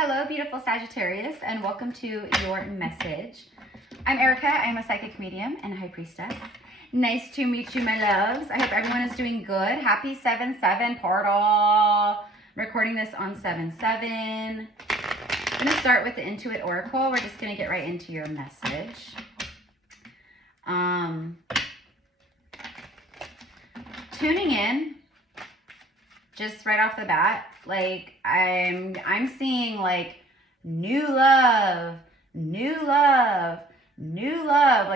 Hello, beautiful Sagittarius, and welcome to your message. I'm Erica. I'm a psychic medium and a high priestess. Nice to meet you, my loves. I hope everyone is doing good. Happy 7/7 portal. I'm recording this on 7/7. I'm going to start with the Intuit Oracle. We're just going to get right into your message. Tuning in, just right off the bat, like I'm seeing like new love, like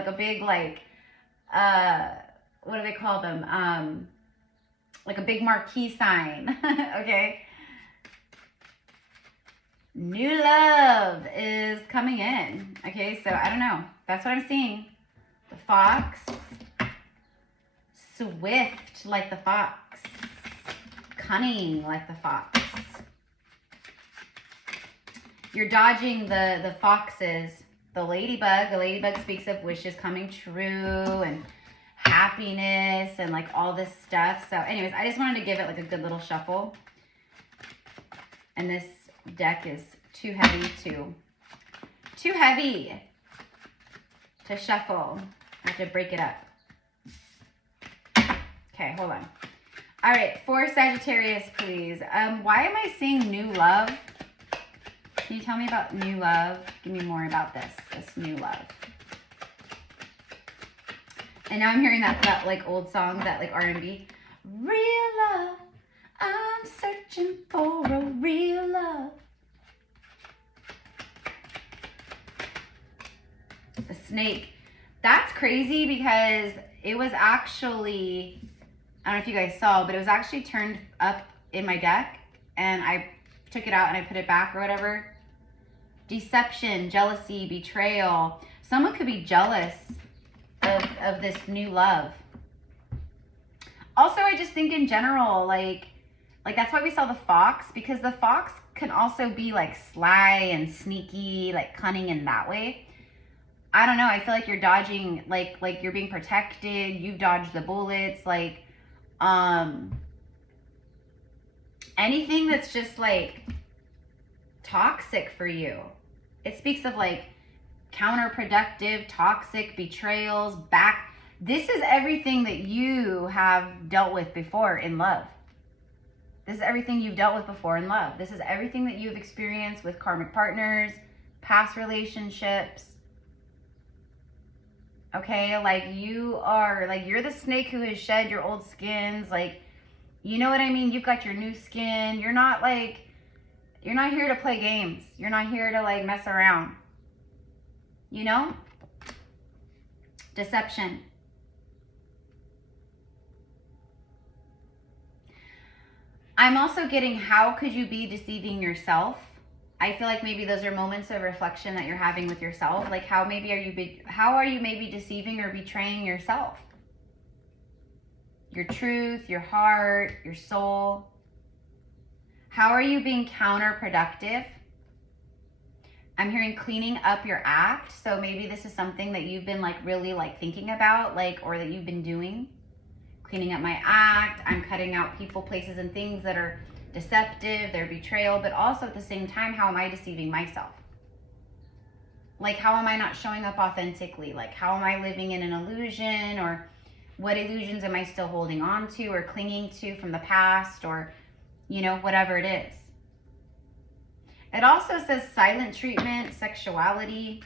a big like what do they call them? Like a big marquee sign. Okay. New love is coming in. Okay, so I don't know. That's what I'm seeing. The fox. Swift like the fox. Cunning like the fox. You're dodging the foxes. The ladybug speaks of wishes coming true and happiness and like all this stuff. So anyways, I just wanted to give it like a good little shuffle. And this deck is too heavy to shuffle. I have to break it up. Okay, hold on. All right, for Sagittarius, please. Why am I seeing new love? Can you tell me about new love? Give me more about this new love. And now I'm hearing that like old song, that like R&B. Real love, I'm searching for a real love. The snake. That's crazy because it was actually, I don't know if you guys saw, but it was actually turned up in my deck and I took it out and I put it back or whatever. Deception, jealousy, betrayal. Someone could be jealous of this new love. Also, I just think in general, like that's why we saw the fox, because the fox can also be like sly and sneaky, like cunning in that way. I don't know. I feel like you're dodging, like you're being protected. You've dodged the bullets, like anything that's just like toxic for you. It speaks of like counterproductive, toxic, betrayals, back. This is everything that you have dealt with before in love. This is everything you've dealt with before in love. This is everything that you've experienced with karmic partners, past relationships. Okay, like you're the snake who has shed your old skins. Like, you know what I mean? You've got your new skin. You're not here to play games. You're not here to like mess around. You know? Deception. I'm also getting, how could you be deceiving yourself? I feel like maybe those are moments of reflection that you're having with yourself. Like how are you maybe deceiving or betraying yourself? Your truth, your heart, your soul. How are you being counterproductive? I'm hearing cleaning up your act. So maybe this is something that you've been like really like thinking about, like, or that you've been doing. Cleaning up my act. I'm cutting out people, places, and things that are deceptive, their betrayal, but also at the same time, how am I deceiving myself? Like, how am I not showing up authentically? Like, how am I living in an illusion, or what illusions am I still holding on to or clinging to from the past, or, you know, whatever it is. It also says silent treatment, sexuality.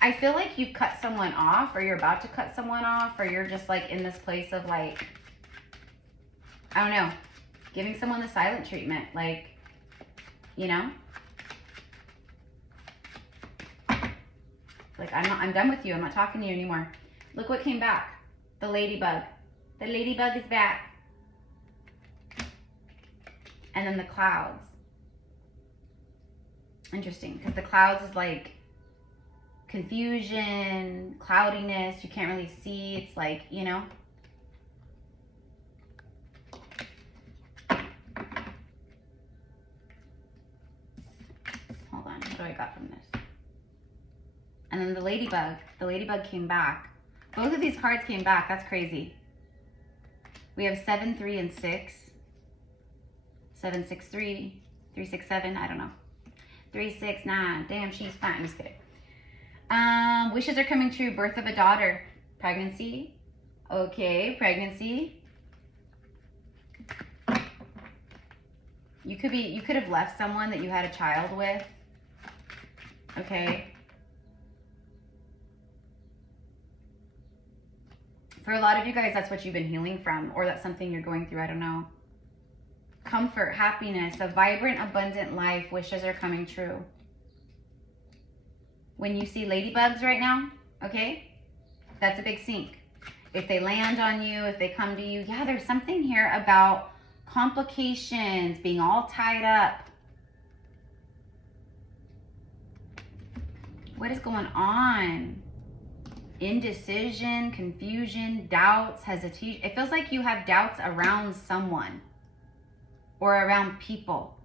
I feel like you've cut someone off, or you're about to cut someone off, or you're just like in this place of like, I don't know, giving someone the silent treatment, like, you know? Like, I'm done with you. I'm not talking to you anymore. Look what came back. The ladybug. The ladybug is back. And then the clouds. Interesting, because the clouds is like confusion, cloudiness. You can't really see. It's like, you know? What do I got from this? And then the ladybug came back. Both of these cards came back. That's crazy. We have 7, 3, and 6. 7, 6, 3, 3, 6, 7. I don't know. 3, 6, 9. Damn, she's fine. Just kidding. Wishes are coming true. Birth of a daughter. Pregnancy. Okay, pregnancy. You could have left someone that you had a child with. Okay. For a lot of you guys, that's what you've been healing from, or that's something you're going through. I don't know. Comfort, happiness, a vibrant, abundant life. Wishes are coming true. When you see ladybugs right now, okay, that's a big sink. If they land on you, if they come to you, yeah, there's something here about complications, being all tied up. What is going on? Indecision, confusion, doubts, hesitation. It feels like you have doubts around someone or around people.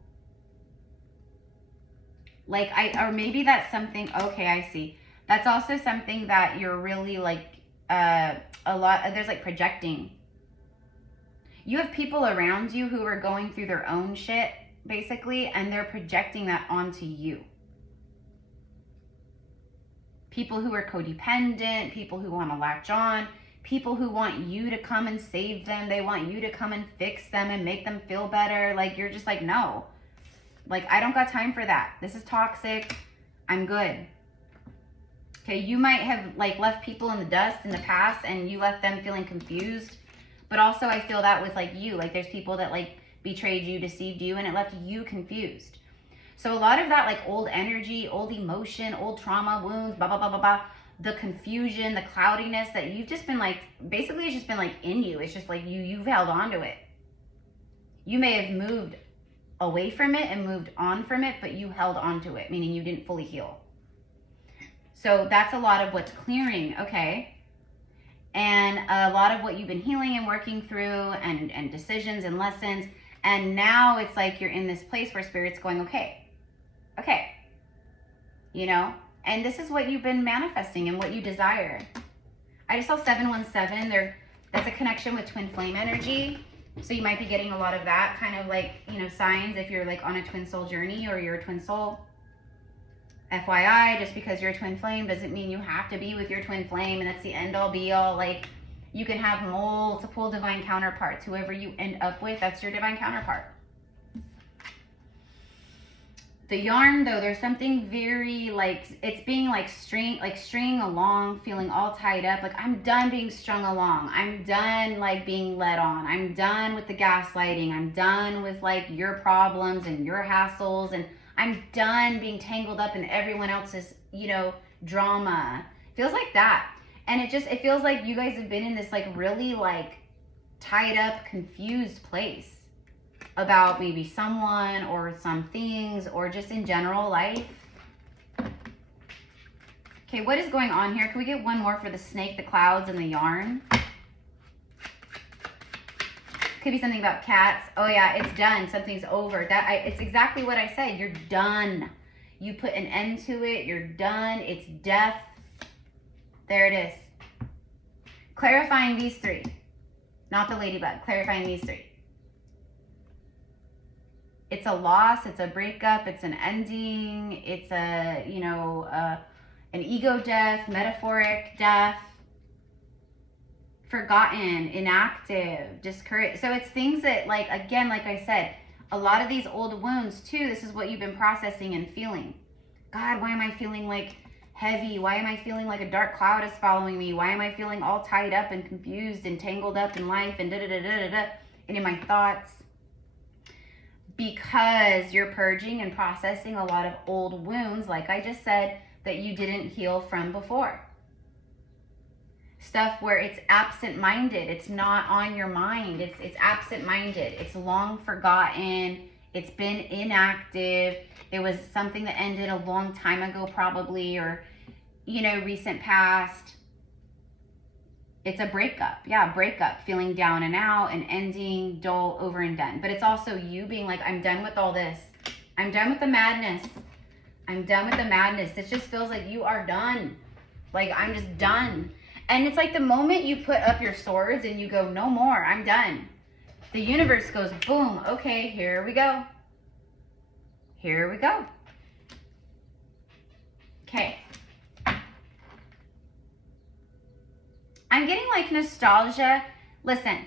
Like, or maybe that's something, okay, I see. That's also something that you're really like, there's like projecting. You have people around you who are going through their own shit, basically, and they're projecting that onto you. People who are codependent, people who want to latch on, people who want you to come and save them. They want you to come and fix them and make them feel better. Like, you're just like, no. Like, I don't got time for that. This is toxic. I'm good. Okay, you might have like left people in the dust in the past and you left them feeling confused. But also I feel that with like you, like there's people that like betrayed you, deceived you, and it left you confused. So a lot of that like old energy, old emotion, old trauma, wounds, blah, blah, blah, blah, blah, the confusion, the cloudiness that you've just been like, basically it's just been like in you. It's just like you've held on to it. You may have moved away from it and moved on from it, but you held on to it, meaning you didn't fully heal. So that's a lot of what's clearing, okay? And a lot of what you've been healing and working through and decisions and lessons. And now it's like you're in this place where Spirit's going, okay, you know? And this is what you've been manifesting and what you desire. I just saw 717. That's a connection with twin flame energy. So you might be getting a lot of that kind of like, you know, signs if you're like on a twin soul journey or you're a twin soul. FYI, just because you're a twin flame doesn't mean you have to be with your twin flame and that's the end all be all. Like, you can have multiple divine counterparts. Whoever you end up with, that's your divine counterpart. The yarn though, there's something very like, it's being like stringing along, feeling all tied up. Like, I'm done being strung along. I'm done like being led on. I'm done with the gaslighting. I'm done with like your problems and your hassles, and I'm done being tangled up in everyone else's, you know, drama. Feels like that. And it feels like you guys have been in this like really like tied up, confused place about maybe someone or some things or just in general life. Okay, what is going on here? Can we get one more for the snake, the clouds, and the yarn? Could be something about cats. Oh yeah, it's done. Something's over. It's exactly what I said. You're done. You put an end to it. You're done. It's death. There it is. Clarifying these three. Not the ladybug. Clarifying these three. It's a loss. It's a breakup. It's an ending. It's a, you know, an ego death, metaphoric death. Forgotten, inactive, discouraged. So it's things that, like, again, like I said, a lot of these old wounds too, this is what you've been processing and feeling. God, why am I feeling like heavy? Why am I feeling like a dark cloud is following me? Why am I feeling all tied up and confused and tangled up in life and da-da-da-da-da-da and in my thoughts? Because you're purging and processing a lot of old wounds, like I just said, that you didn't heal from before. Stuff where it's absent-minded. It's not on your mind. It's absent-minded. It's long forgotten. It's been inactive. It was something that ended a long time ago probably, or, you know, recent past. It's a breakup. Yeah, breakup. Feeling down and out and ending, dull, over and done. But it's also you being like, I'm done with all this. I'm done with the madness. I'm done with the madness. This just feels like you are done. Like, I'm just done. And it's like the moment you put up your swords and you go, no more, I'm done. The universe goes, boom, okay, here we go. Here we go. like nostalgia. Listen,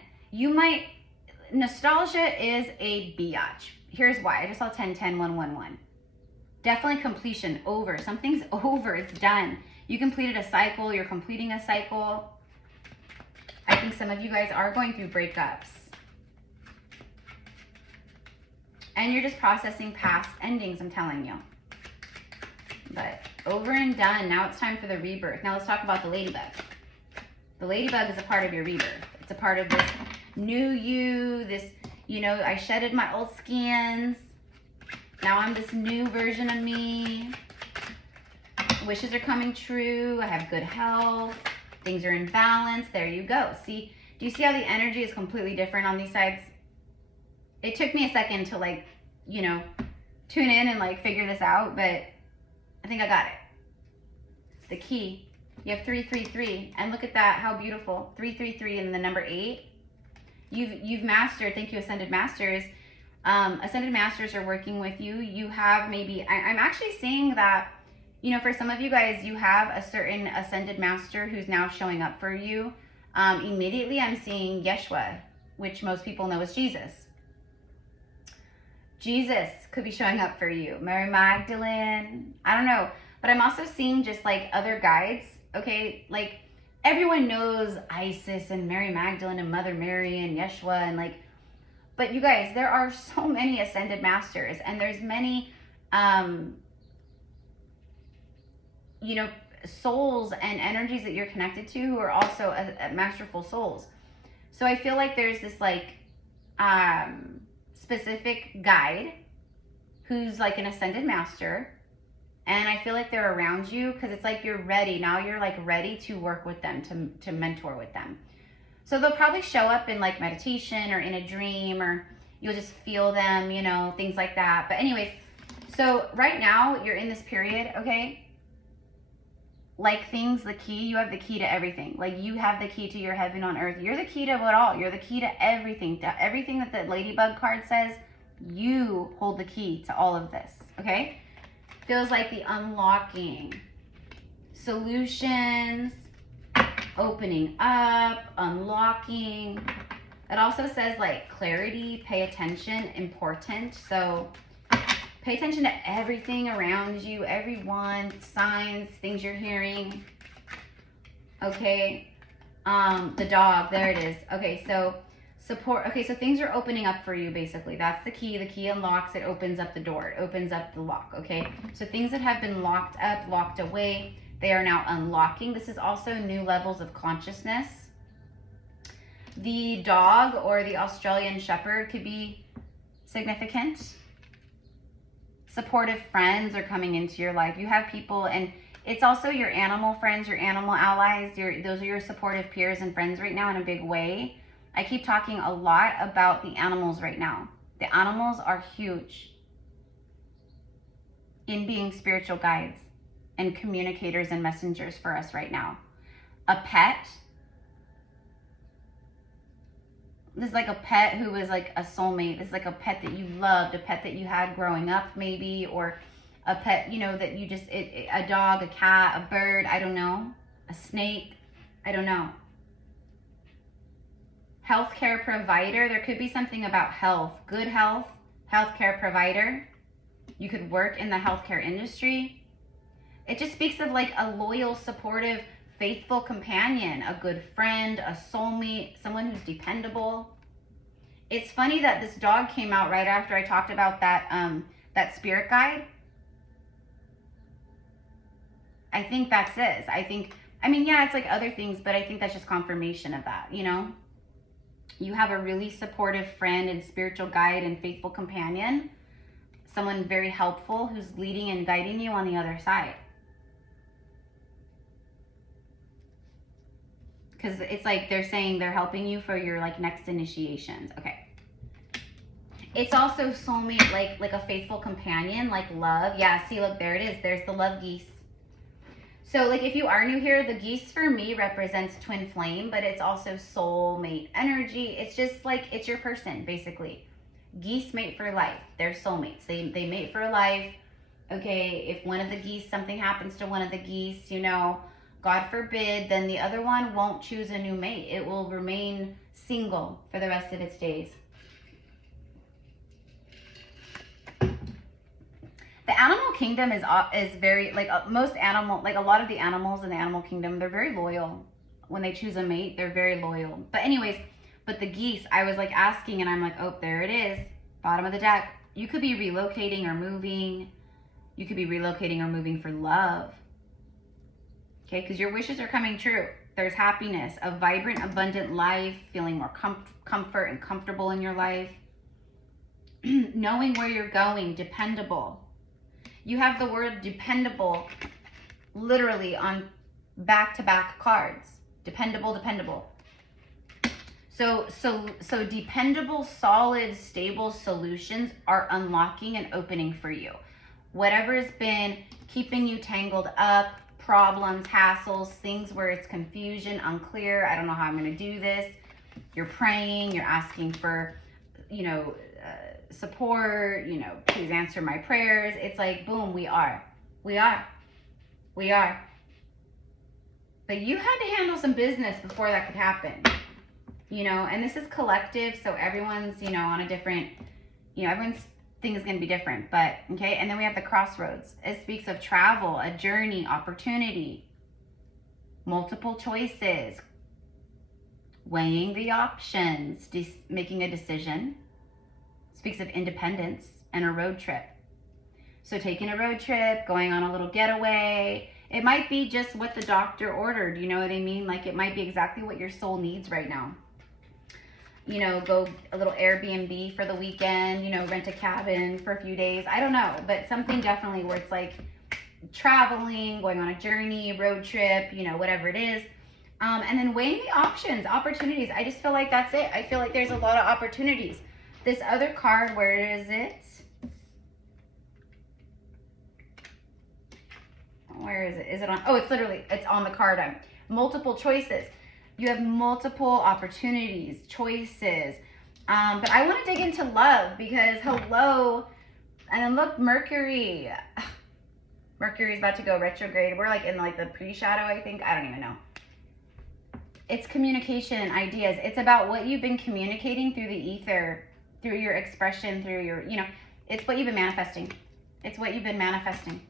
nostalgia is a biatch. Here's why. I just saw 10, 10, 1, 1, 1. Definitely completion, over. Something's over, it's done. You completed a cycle, you're completing a cycle. I think some of you guys are going through breakups. And you're just processing past endings, I'm telling you. But over and done. Now it's time for the rebirth. Now let's talk about the ladybug. The ladybug is a part of your rebirth. It's a part of this new you, this, you know, I shedded my old skins. Now I'm this new version of me. Wishes are coming true. I have good health. Things are in balance. There you go. See, do you see how the energy is completely different on these sides? It took me a second to, like, you know, tune in and like figure this out, but I think I got it. The key. You have 333, and look at that, how beautiful. 333 and the number 8. You've mastered. Thank you, Ascended Masters. Ascended Masters are working with you. You have maybe, I'm actually seeing that, you know, for some of you guys, you have a certain Ascended Master who's now showing up for you. Immediately, I'm seeing Yeshua, which most people know as Jesus. Jesus could be showing up for you. Mary Magdalene, I don't know. But I'm also seeing just like other guides, okay? Like everyone knows Isis and Mary Magdalene and Mother Mary and Yeshua and like, but you guys, there are so many Ascended Masters and there's many, you know, souls and energies that you're connected to who are also masterful souls. So I feel like there's this like, specific guide who's like an Ascended Master, and I feel like they're around you because it's like you're ready now. You're like ready to work with them, to mentor with them. So they'll probably show up in like meditation or in a dream, or you'll just feel them, you know, things like that. But anyways, so right now you're in this period, okay? Like things, the key, you have the key to everything. Like you have the key to your heaven on earth. You're the key to it all. You're the key to everything. To everything that the ladybug card says, you hold the key to all of this, okay? Feels like the unlocking. Solutions, opening up, unlocking. It also says like clarity, pay attention, important. So pay attention to everything around you, everyone, signs, things you're hearing. Okay, the dog, there it is. Okay, so support. Okay, so things are opening up for you, basically. That's the key. The key unlocks, it opens up the door. It opens up the lock, okay? So things that have been locked up, locked away, they are now unlocking. This is also new levels of consciousness. The dog or the Australian Shepherd could be significant. Supportive friends are coming into your life. You have people, and it's also your animal friends, your animal allies. Those are your supportive peers and friends right now in a big way. I keep talking a lot about the animals right now. The animals are huge in being spiritual guides and communicators and messengers for us right now. A pet. This is like a pet who was like a soulmate. This is like a pet that you loved, a pet that you had growing up maybe, or a pet, you know, that you just, a dog, a cat, a bird, I don't know, a snake, I don't know. Healthcare provider, there could be something about health, good health, healthcare provider. You could work in the healthcare industry. It just speaks of like a loyal, supportive, faithful companion, a good friend, a soulmate, someone who's dependable. It's funny that this dog came out right after I talked about that that spirit guide. I think that's this. I mean, yeah, it's like other things, but I think that's just confirmation of that, you know? You have a really supportive friend and spiritual guide and faithful companion, someone very helpful who's leading and guiding you on the other side. Because it's like they're saying they're helping you for your like next initiations. Okay. It's also soulmate, like a faithful companion, like love. Yeah, see, look, there it is. There's the love geese. So like if you are new here, the geese for me represents twin flame, but it's also soulmate energy. It's just like, it's your person, basically. Geese mate for life. They're soulmates. They mate for life. Okay, if one of the geese, something happens to one of the geese, you know, God forbid, then the other one won't choose a new mate. It will remain single for the rest of its days. The animal kingdom is very, like most animal, like a lot of the animals in the animal kingdom, they're very loyal. When they choose a mate, they're very loyal. But anyways, but the geese, I was like asking, and I'm like, oh, there it is, bottom of the deck. You could be relocating or moving. You could be relocating or moving for love. Okay, because your wishes are coming true. There's happiness, a vibrant, abundant life, feeling more comfort and comfortable in your life. Knowing where you're going, dependable. You have the word dependable literally on back-to-back cards. Dependable, dependable. So dependable, solid, stable solutions are unlocking and opening for you. Whatever has been keeping you tangled up, problems, hassles, things where it's confusion, unclear, I don't know how I'm going to do this. You're praying, you're asking for, support, please answer my prayers. It's like, boom, we are. But you had to handle some business before that could happen, and this is collective. So everyone's, on a different, everyone's thing is going to be different, but okay. And then we have the crossroads. It speaks of travel, a journey, opportunity, multiple choices, weighing the options, making a decision. Speaks of independence and a road trip. So taking a road trip, going on a little getaway. It might be just what the doctor ordered, you know what I mean? Like it might be exactly what your soul needs right now. Go a little Airbnb for the weekend, rent a cabin for a few days. I don't know, but something definitely where it's like traveling, going on a journey, road trip, whatever it is. And then weighing the options, opportunities. I just feel like that's it. I feel like there's a lot of opportunities. This other card, where is it? Where is it? Is it on? Oh, it's on the card. Multiple choices. You have multiple opportunities, choices. But I want to dig into love because hello. And then look, Mercury. Mercury's about to go retrograde. We're like in like the pre-shadow, I think. I don't even know. It's communication and ideas. It's about what you've been communicating through the ether, through your expression, through your, it's what you've been manifesting. It's what you've been manifesting.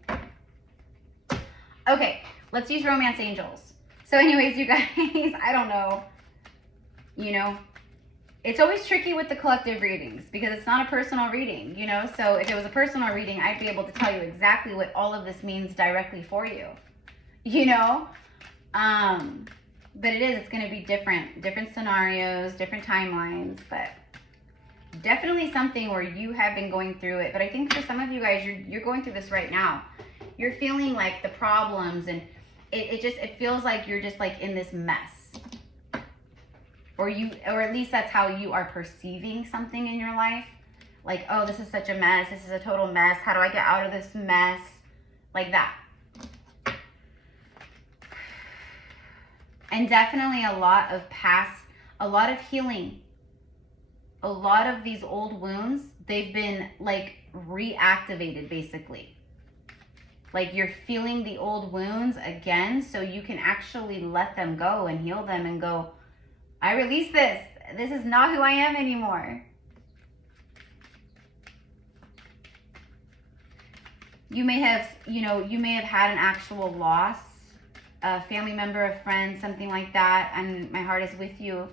Okay, let's use romance angels. So anyways, you guys, I don't know, it's always tricky with the collective readings because it's not a personal reading, so if it was a personal reading, I'd be able to tell you exactly what all of this means directly for you, but it's going to be different scenarios, different timelines, but definitely something where you have been going through it. But I think for some of you guys, you're going through this right now. You're feeling like the problems, and it feels like you're just like in this mess, or at least that's how you are perceiving something in your life. Like, oh, this is such a mess. This is a total mess. How do I get out of this mess? Like that. And definitely a lot of healing. A lot of these old wounds, they've been like reactivated basically. Like you're feeling the old wounds again, so you can actually let them go and heal them and go, I release this. This is not who I am anymore. You may have had an actual loss, a family member, a friend, something like that, and my heart is with you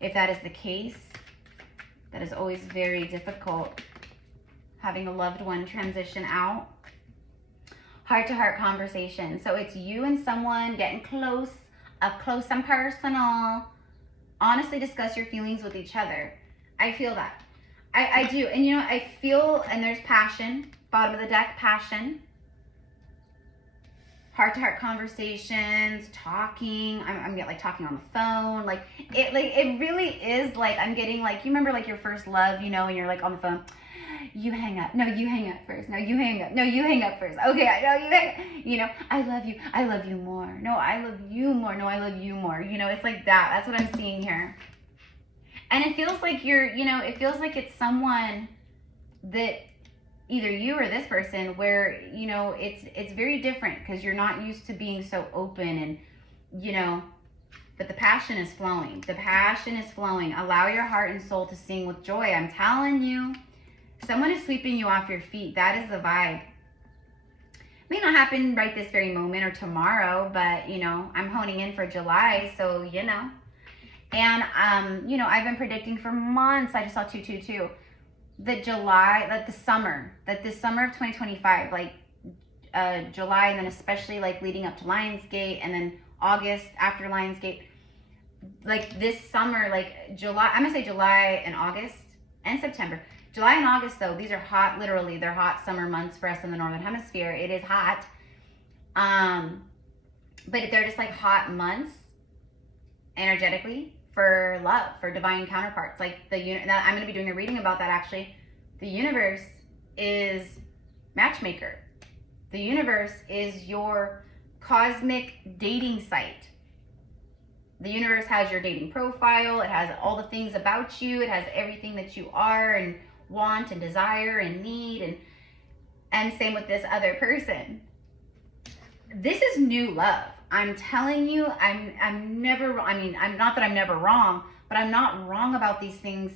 if that is the case. That is always very difficult, having a loved one transition out. Heart-to-heart conversation. So it's you and someone getting close, up close and personal. Honestly discuss your feelings with each other. I feel that. I do. And I feel, and there's passion. Bottom of the deck, passion. Heart-to-heart conversations, talking. I'm getting like talking on the phone. Like it really is like I'm getting like, you remember like your first love, and you're like on the phone. You hang up. No, you hang up first. No, you hang up. No, you hang up first. Okay, I know you hang up. I love you. I love you more. No, I love you more. No, I love you more. It's like that. That's what I'm seeing here. And it feels like it feels like it's someone that either you or this person where, it's very different because you're not used to being so open and you know, but the passion is flowing. The passion is flowing. Allow your heart and soul to sing with joy. I'm telling you, someone is sweeping you off your feet. That is the vibe. May not happen right this very moment or tomorrow, but, you know, I'm honing in for July, so, you know. And, you know, I've been predicting for months, I just saw 222, that this summer of 2025, like July, and then especially like leading up to Lionsgate, and then August after Lionsgate, like this summer, like July, I'm gonna say July and August and September. July and August, though, these are hot, literally, they're hot summer months for us in the Northern Hemisphere. It is hot. But they're just like hot months energetically for love, for divine counterparts. Like I'm going to be doing a reading about that, actually. The universe is matchmaker. The universe is your cosmic dating site. The universe has your dating profile. It has all the things about you. It has everything that you are and want and desire and need, and same with this other person. This is new love. I'm telling you, I'm never, I mean, I'm not that I'm never wrong, but I'm not wrong about these things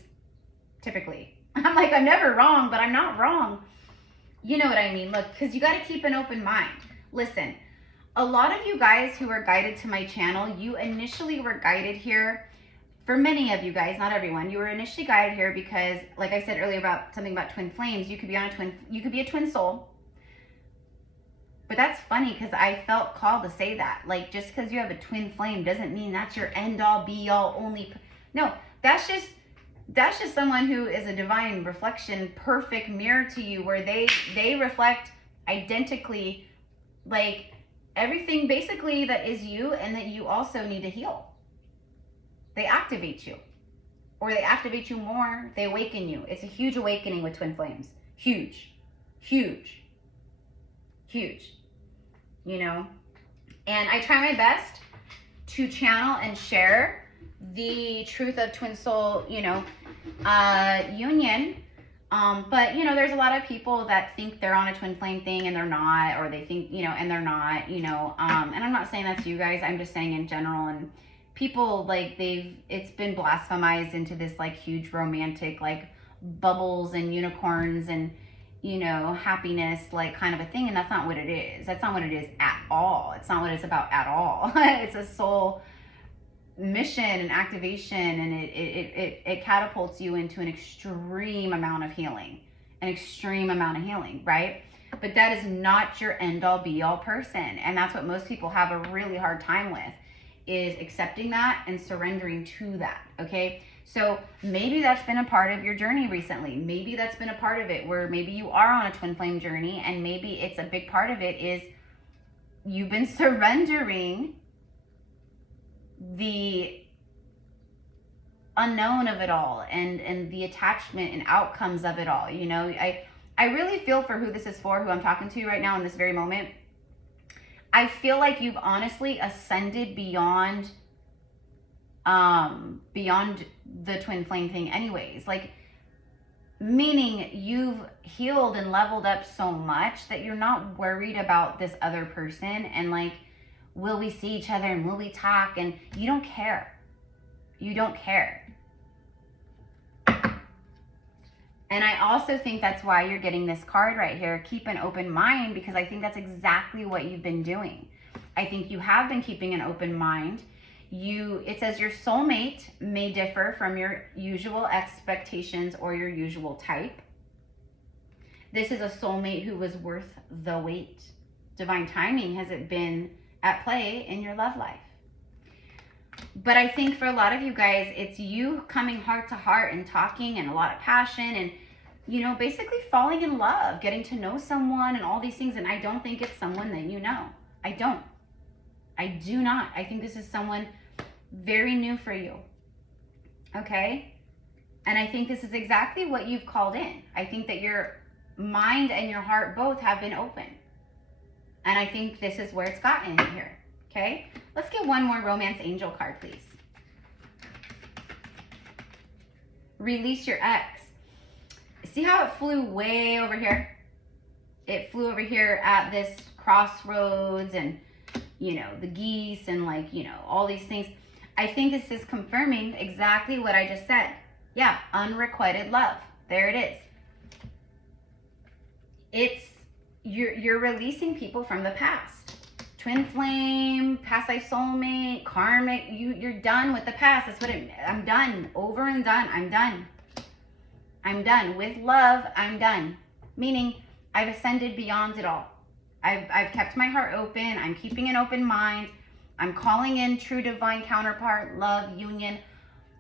typically. I'm like, I'm never wrong, but I'm not wrong. You know what I mean? Look, because you got to keep an open mind. Listen, a lot of you guys who are guided to my channel, you initially were guided here. For many of you guys, not everyone, you were initially guided here because, like I said earlier about something about twin flames, you could be a twin soul. But that's funny because I felt called to say that. Like, just because you have a twin flame doesn't mean that's your end all be all only. No, that's just someone who is a divine reflection, perfect mirror to you, where they reflect identically, like everything basically that is you, and that you also need to heal. They activate you, or they activate you more. They awaken you. It's a huge awakening with twin flames. Huge, huge, huge, you know? And I try my best to channel and share the truth of twin soul, you know, union. But, you know, there's a lot of people that think they're on a twin flame thing and they're not, or they think, you know, and they're not, you know, and I'm not saying that's you guys. I'm just saying in general. And people, like, it's been blasphemized into this, like, huge romantic, like, bubbles and unicorns and, you know, happiness, like, kind of a thing. And that's not what it is. That's not what it is at all. It's not what it's about at all. It's a soul mission and activation, and it catapults you into an extreme amount of healing. Right? But that is not your end-all, be-all person. And that's what most people have a really hard time with, is accepting that and surrendering to that, okay? So maybe that's been a part of your journey recently. Maybe that's been a part of it, where maybe you are on a twin flame journey, and maybe it's a big part of it is you've been surrendering the unknown of it all, and the attachment and outcomes of it all. You know, I really feel for who this is for, who I'm talking to right now in this very moment. I feel like you've honestly ascended beyond the twin flame thing anyways. Like, meaning you've healed and leveled up so much that you're not worried about this other person and, like, will we see each other and will we talk, and you don't care. You don't care. And I also think that's why you're getting this card right here. Keep an open mind, because I think that's exactly what you've been doing. I think you have been keeping an open mind. It says your soulmate may differ from your usual expectations or your usual type. This is a soulmate who was worth the wait. Divine timing has it been at play in your love life. But I think for a lot of you guys, it's you coming heart to heart and talking and a lot of passion and, you know, basically falling in love, getting to know someone and all these things. And I don't think it's someone that you know. I do not. I think this is someone very new for you. Okay? And I think this is exactly what you've called in. I think that your mind and your heart both have been open. And I think this is where it's gotten here. Okay? Let's get one more romance angel card, please. Release your ex. See how it flew way over here? It flew over here at this crossroads, and you know, the geese and like, you know, all these things. I think this is confirming exactly what I just said. Yeah, unrequited love. There it is. It's, you're releasing people from the past. Twin flame, past life soulmate, karmic, you're done with the past. That's what I'm done, over and done. I'm done. I'm done. With love, I'm done. Meaning, I've ascended beyond it all. I've kept my heart open. I'm keeping an open mind. I'm calling in true divine counterpart, love, union,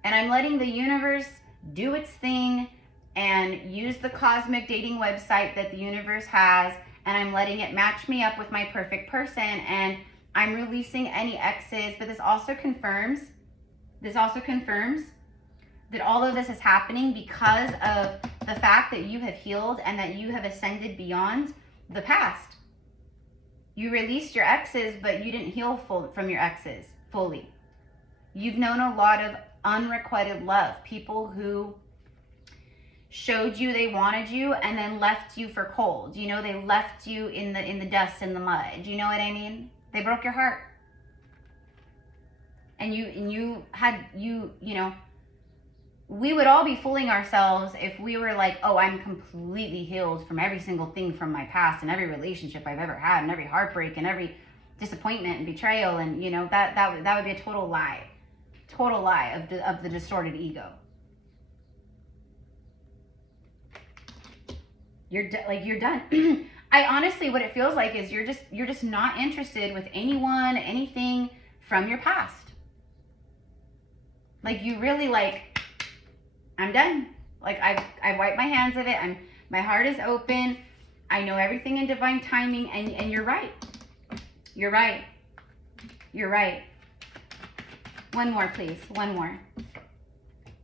and I'm letting the universe do its thing and use the cosmic dating website that the universe has, and I'm letting it match me up with my perfect person, and I'm releasing any exes. But this also confirms that all of this is happening because of the fact that you have healed and that you have ascended beyond the past. You released your exes, but you didn't heal from your exes fully. You've known a lot of unrequited love, people who showed you they wanted you and then left you for cold. You know, they left you in the dust, in the mud. You know what I mean? They broke your heart. And you know, we would all be fooling ourselves if we were like, oh, I'm completely healed from every single thing from my past and every relationship I've ever had and every heartbreak and every disappointment and betrayal, and you know, that would be a total lie of the distorted ego. You're done. I honestly, what it feels like is you're just not interested with anyone, anything from your past. Like you really like, I'm done. Like I've wiped my hands of it. My heart is open. I know everything in divine timing, and you're right. You're right. You're right. One more, please. One more.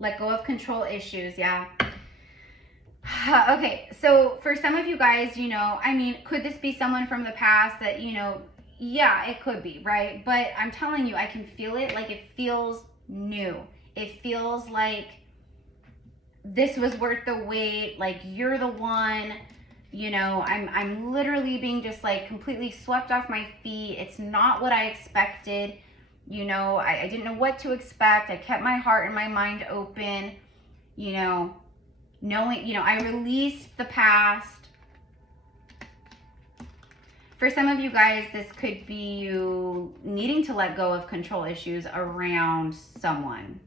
Let go of control issues. Yeah. Okay, so for some of you guys, you know, I mean, could this be someone from the past that, you know, yeah, it could be, right? But I'm telling you, I can feel it. Like, it feels new. It feels like this was worth the wait. Like, you're the one. You know, I'm literally being just like completely swept off my feet. It's not what I expected. You know, I didn't know what to expect. I kept my heart and my mind open, you know, knowing, you know, I released the past. For some of you guys, this could be you needing to let go of control issues around someone.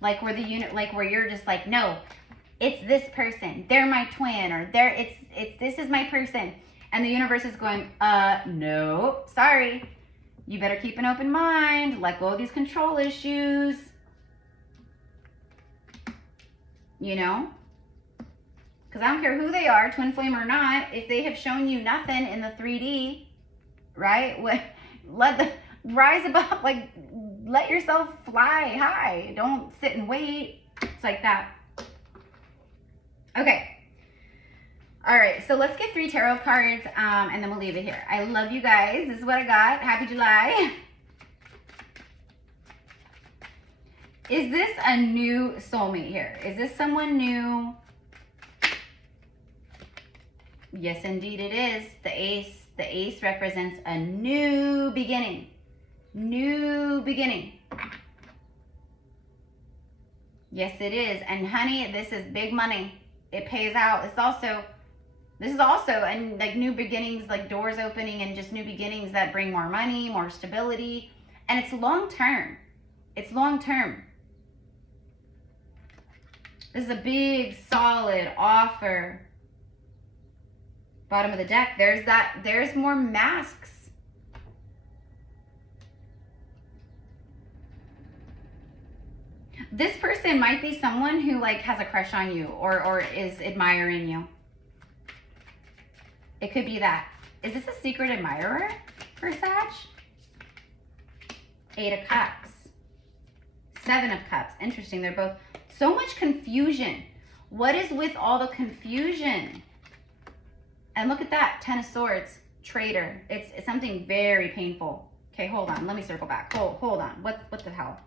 Like where the unit, like where you're just like, no, it's this person. They're my twin, or this is my person. And the universe is going, no, sorry. You better keep an open mind. Let go of these control issues. You know? Because I don't care who they are, twin flame or not, if they have shown you nothing in the 3D, right? Rise above, like, let yourself fly high. Don't sit and wait. It's like that. Okay. All right, so let's get 3 tarot cards, and then we'll leave it here. I love you guys. This is what I got. Happy July. Is this a new soulmate here? Is this someone new? Yes, indeed it is. The ace. The ace represents a new beginning. New beginning. Yes, it is. And honey, this is big money. It pays out. This is also and like new beginnings, like doors opening and just new beginnings that bring more money, more stability. And it's long term. It's long term. This is a big, solid offer. Bottom of the deck, there's more masks. This person might be someone who like has a crush on you or is admiring you. It could be that. Is this a secret admirer for Sag? 8 of Cups. 7 of Cups. Interesting. They're both so much confusion. What is with all the confusion? And look at that. 10 of Swords. Traitor. It's something very painful. Okay, hold on. Let me circle back. Hold on. What the hell?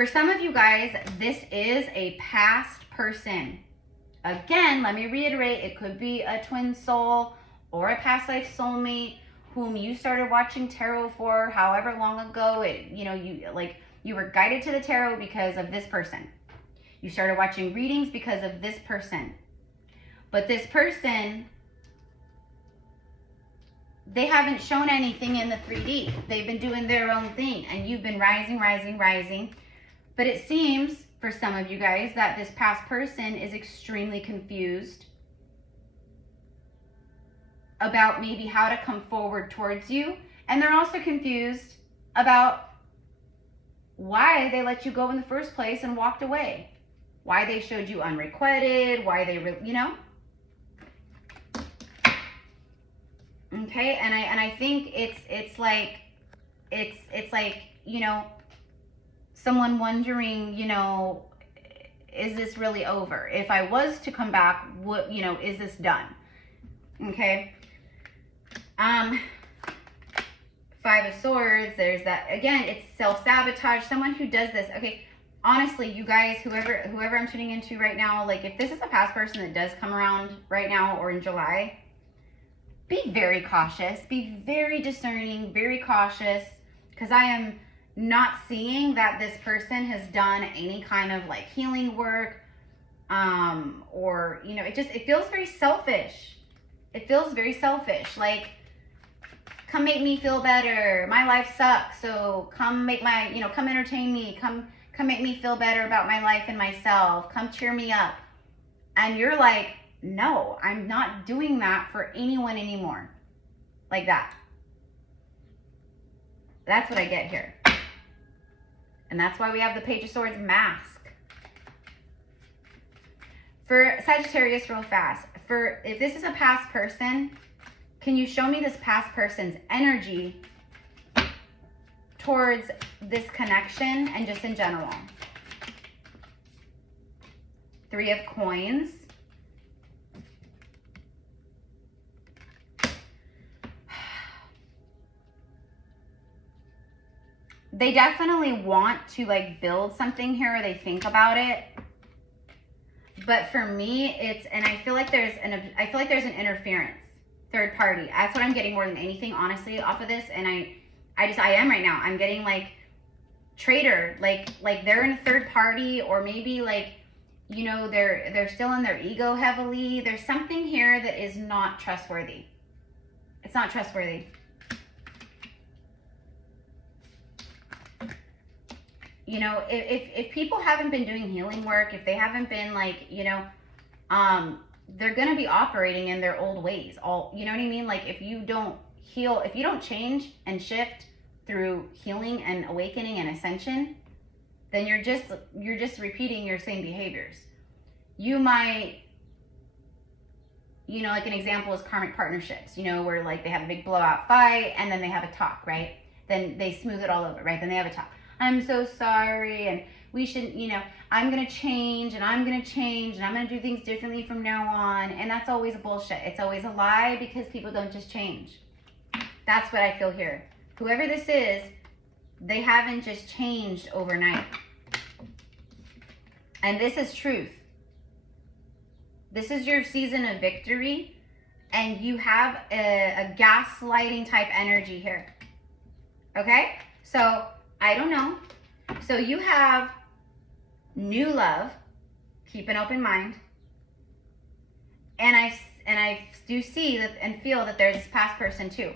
For some of you guys, this is a past person. Again, let me reiterate, it could be a twin soul or a past life soulmate whom you started watching tarot for however long ago. You were guided to the tarot because of this person. You started watching readings because of this person. But this person, they haven't shown anything in the 3D. They've been doing their own thing, and you've been rising. But it seems, for some of you guys, that this past person is extremely confused about maybe how to come forward towards you. And they're also confused about why they let you go in the first place and walked away. Why they showed you unrequited, why they, Okay, and I think it's like, someone wondering, is this really over? If I was to come back, what, is this done? Okay. 5 of Swords, there's that, again, it's self-sabotage, someone who does this. Okay, honestly, you guys, whoever I'm tuning into right now, like if this is a past person that does come around right now or in July, be very cautious, be very discerning, very cautious, because I am not seeing that this person has done any kind of like healing work, or, it feels very selfish. It feels very selfish, like, come make me feel better. My life sucks, so come make my, come entertain me. Come make me feel better about my life and myself. Come cheer me up. And you're like, no, I'm not doing that for anyone anymore. Like that. That's what I get here. And that's why we have the Page of Swords mask. For Sagittarius, real fast. If this is a past person, can you show me this past person's energy towards this connection and just in general? 3 of Coins. They definitely want to like build something here, or they think about it. But for me, I feel like there's an interference. Third party. That's what I'm getting more than anything, honestly, off of this. And I am right now. I'm getting like traitor, like they're in a third party, or maybe like, they're still in their ego heavily. There's something here that is not trustworthy. It's not trustworthy. If people haven't been doing healing work, if they haven't been like, they're going to be operating in their old ways. You know what I mean? Like if you don't heal, if you don't change and shift through healing and awakening and ascension, then you're just repeating your same behaviors. You might, like an example is karmic partnerships, where like they have a big blowout fight and then they have a talk, right? Then they smooth it all over, right? Then they have a talk. I'm so sorry, and we shouldn't, I'm going to change, and I'm going to change, and I'm going to do things differently from now on. And that's always a bullshit. It's always a lie, because people don't just change. That's what I feel here. Whoever this is, they haven't just changed overnight. And this is truth. This is your season of victory, and you have a gaslighting type energy here. Okay? So I don't know. So you have new love. Keep an open mind. And I do see that and feel that there's this past person too.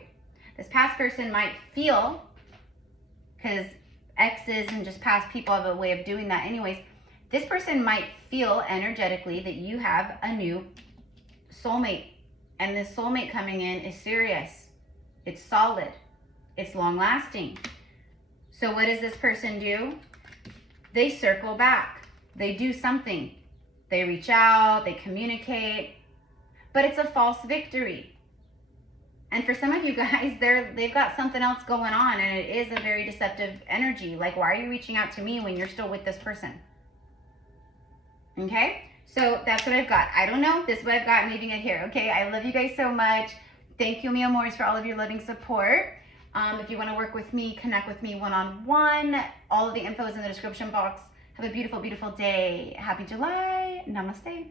This past person might feel, because exes and just past people have a way of doing that anyways, this person might feel energetically that you have a new soulmate. And this soulmate coming in is serious. It's solid. It's long lasting. So what does this person do? They circle back. They do something. They reach out, they communicate, but it's a false victory. And for some of you guys, they've got something else going on, and it is a very deceptive energy. Like, why are you reaching out to me when you're still with this person? Okay? So that's what I've got. I don't know. This is what I've got. I'm leaving it here. Okay? I love you guys so much. Thank you, mi amores, for all of your loving support. If you want to work with me, connect with me one-on-one. All of the info is in the description box. Have a beautiful, beautiful day. Happy July. Namaste.